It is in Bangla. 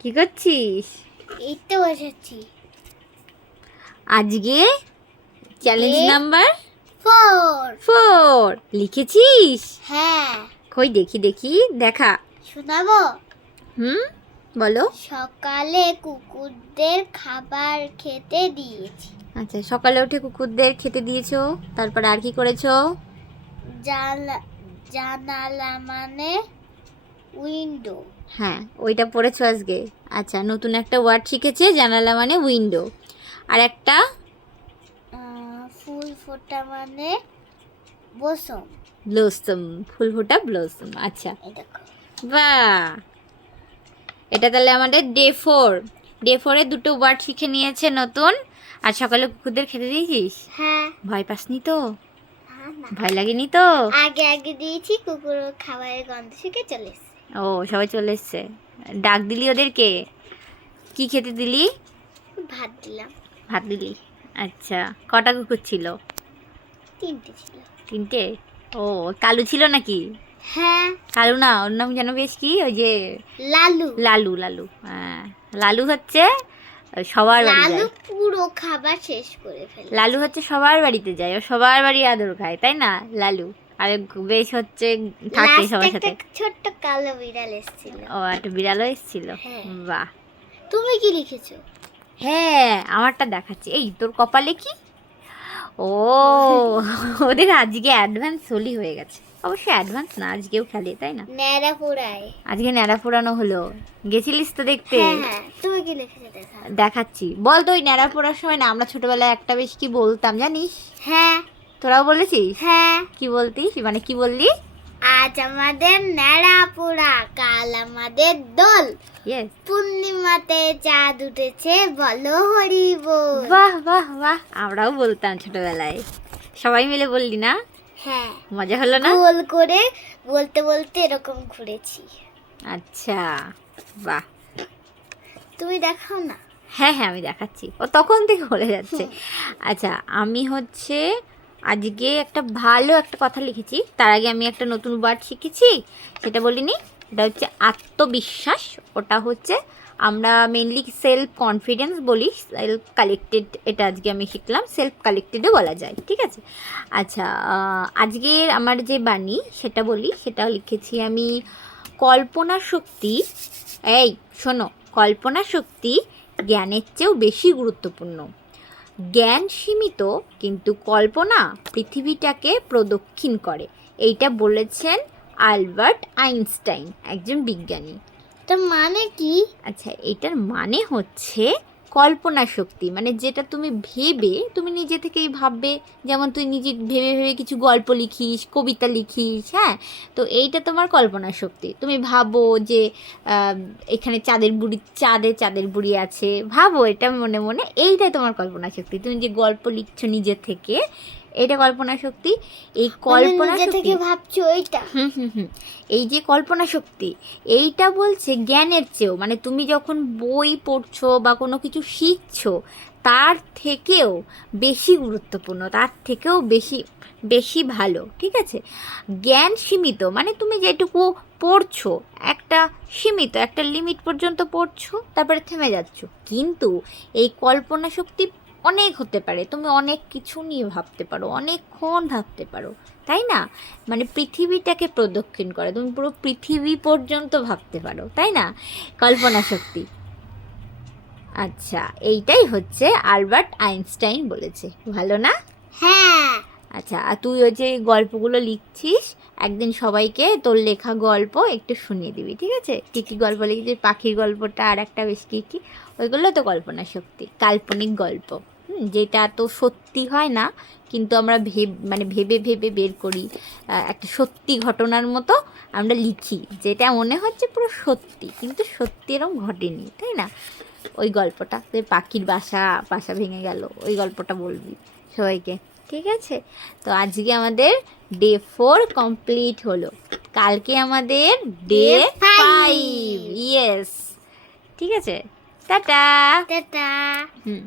কি করছিস? এই তো বসেছি আজকে চ্যালেঞ্জ নাম্বার ফোর ফোর লিখেছিস? হ্যাঁ। কই দেখি দেখি দেখা। শোনাবো? হুম বলো। সকালে কুকুরদের খাবার খেতে দিয়েছি। আচ্ছা সকালে উঠে কুকুরদের খেতে দিয়েছ তারপর আর কি করেছ? জানলা জানালা মানে উইন্ডো। হ্যাঁ ওইটা পড়েছো আজকে? আচ্ছা নতুন একটা ওয়ার্ড শিখেছে জানালা মানে উইন্ডো। আর একটা? ফুল ফোটা মানে বসম ব্লসম ফুল ফোটা ব্লসম আচ্ছা। বাহ! এটা তাহলে আমাদের ডে ফোর। ডে ফোরে দুটো ওয়ার্ড শিখে নিয়েছে নতুন। আর সকালে কুকুরদের খেতে দিয়েছিস? হ্যাঁ। ভয় পাসনি তো? হ্যাঁ ভয় লাগেনি তো? আগে আগে দিয়েছি কুকুর খাবারের গন্ধ শিখে চলে এসছে। ও সবাই চলে এসছে। ডাক দিলি ওদেরকে? কি খেতে দিলি? ভাত দিলাম। ভাত দিলি। আচ্ছা কটা কুকুর ছিল? তিনটে ছিল। তিনটে? ও কালু ছিল নাকি? হ্যাঁ। কালু না ওর নাম যেন বেশ কি ওই যে লালু। লালু লালু হ্যাঁ। লালু হচ্ছে সবার বাড়ি লালু পুরো খাবার শেষ করে ফেলে লালু হচ্ছে সবার বাড়িতে যায় ও সবার বাড়ি আদর খায় তাই না লালু? আর বেশ হচ্ছে থাকে সবার সাথে। ছোট্ট কালো বিড়াল এসেছিল। ও একটা বিড়ালও এসেছিল? হ্যাঁ। বাহ। তুমি কি লিখেছো? হ্যাঁ আমারটা দেখাচ্ছি। এই তোর কপালে কি? ও ওদের আজকে অ্যাডভান্স হোলি হয়ে গেছে। অবশ্যই অ্যাডভান্স না আজকেও খেলে তাই না? ন্যাড়া পোড়ায়। আজকে ন্যাড়া ফোড়ানো হলো। গেছিলিস তো দেখতে। হ্যাঁ হ্যাঁ। তুমি কি লিখেছো দেখাচ্ছি। বল তো ওই ন্যাড়া পোড়ার সময় না আমরা ছোটবেলায় একটা বেশ কি বলতাম জানিস? হ্যাঁ। তোরাও বলেছিস? হ্যাঁ। কি বলতিস? মানে কি বললি? আজ আমাদের ন্যাড়া পোড়া কাল আমাদের দোল। পূর্ণিমাতে চাঁদ উঠেছে বলো হরি বল। বাহ বাহ বাহ। আমরাও বলতাম ছোটবেলায়। সবাই মিলে বললি না? হ্যাঁ। মজা হলো না? গোল করে বলতে বলতে এরকম ঘুরেছি। আচ্ছা বাহ। তুমি দেখাও না? হ্যাঁ হ্যাঁ আমি দেখাচ্ছি। ও তখন থেকে বলে যাচ্ছে। আচ্ছা আমি হচ্ছে আজকে একটা ভালো একটা কথা লিখেছি। তার আগে আমি একটা নতুন ওয়ার্ড শিখেছি, সেটা বলিনি। এটা হচ্ছে আত্মবিশ্বাস। ওটা হচ্ছে আমরা মেনলি সেলফ কনফিডেন্স বলি সেলফ কালেক্টেড এটা আজকে আমি শিখলাম সেলফ কালেক্টেডও বলা যায়, ঠিক আছে? আচ্ছা আজকের আমার যে বাণী, সেটা বলি, সেটা লিখেছি আমি, কল্পনা শক্তি, এই শোনো, কল্পনা শক্তি জ্ঞানের চেয়েও বেশি গুরুত্বপূর্ণ। জ্ঞান সীমিত কিন্তু কল্পনা পৃথিবীটাকে প্রদক্ষিণ করে। এইটা বলেছেন আলবার্ট আইনস্টাইন একজন বিজ্ঞানী। তার মানে কি? আচ্ছা এটার মানে হচ্ছে কল্পনা শক্তি মানে যেটা তুমি ভেবে, তুমি নিজে থেকেই ভাববে, যেমন তুই নিজে ভেবে ভেবে কিছু গল্প লিখিস, কবিতা লিখিস হ্যাঁ? তো এইটা তোমার কল্পনা শক্তি। তুমি ভাবো যে এখানে চাঁদের বুড়ি, চাঁদে চাঁদের বুড়ি আছে। ভাবো এটা মনে মনে, এইটাই তোমার কল্পনা শক্তি। তুমি যে গল্প লিখছো নিজে থেকে এটা কল্পনা শক্তি এই কল্পনা মানে শক্তি। থেকে ভাবছ এইটা হুম হুম হুম। এই যে কল্পনা শক্তি এইটা বলছে জ্ঞানের চেয়েও মানে তুমি যখন বই পড়ছো বা কোনো কিছু শিখছো তার থেকেও বেশি গুরুত্বপূর্ণ তার থেকেও বেশি বেশি ভালো ঠিক আছে? জ্ঞান সীমিত মানে তুমি যেটুকু পড়ছো একটা সীমিত একটা লিমিট পর্যন্ত পড়ছো তারপরে থেমে যাচ্ছ। কিন্তু এই কল্পনা শক্তি অনেক হতে পারে। তুমি অনেক কিছু নিয়ে ভাবতে পারো অনেকক্ষণ ভাবতে পারো তাই না? মানে পৃথিবীটাকে প্রদক্ষিণ করে তুমি পুরো পৃথিবী পর্যন্ত ভাবতে পারো তাই না? কল্পনা শক্তি। আচ্ছা এইটাই হচ্ছে আলবার্ট আইনস্টাইন বলেছে। ভালো না? হ্যাঁ। আচ্ছা আর তুই ওই যে গল্পগুলো লিখছিস একদিন সবাইকে তোর লেখা গল্প একটু শুনিয়ে দিবি ঠিক আছে? কী কী গল্প লিখেছিস? পাখির গল্পটা আর একটা বেশ কী কী? ওইগুলো তো কল্পনা শক্তি কাল্পনিক গল্প। যেটা তো সত্যি হয় না কিন্তু আমরা ভেব মানে ভেবে ভেবে বের করি একটা সত্যি ঘটনার মতো আমরা লিখি যেটা মনে হচ্ছে পুরো সত্যি কিন্তু সত্যি এরকম ঘটেনি তাই না? ওই গল্পটা তুই পাখির বাসা বাসা ভেঙে গেল ওই গল্পটা বলবি সবাইকে ঠিক আছে? তো আজকে আমাদের ডে ফোর কমপ্লিট হলো কালকে আমাদের ডে ফাইভ। ইয়েস ঠিক আছে? টাটা! টাটা! হুম।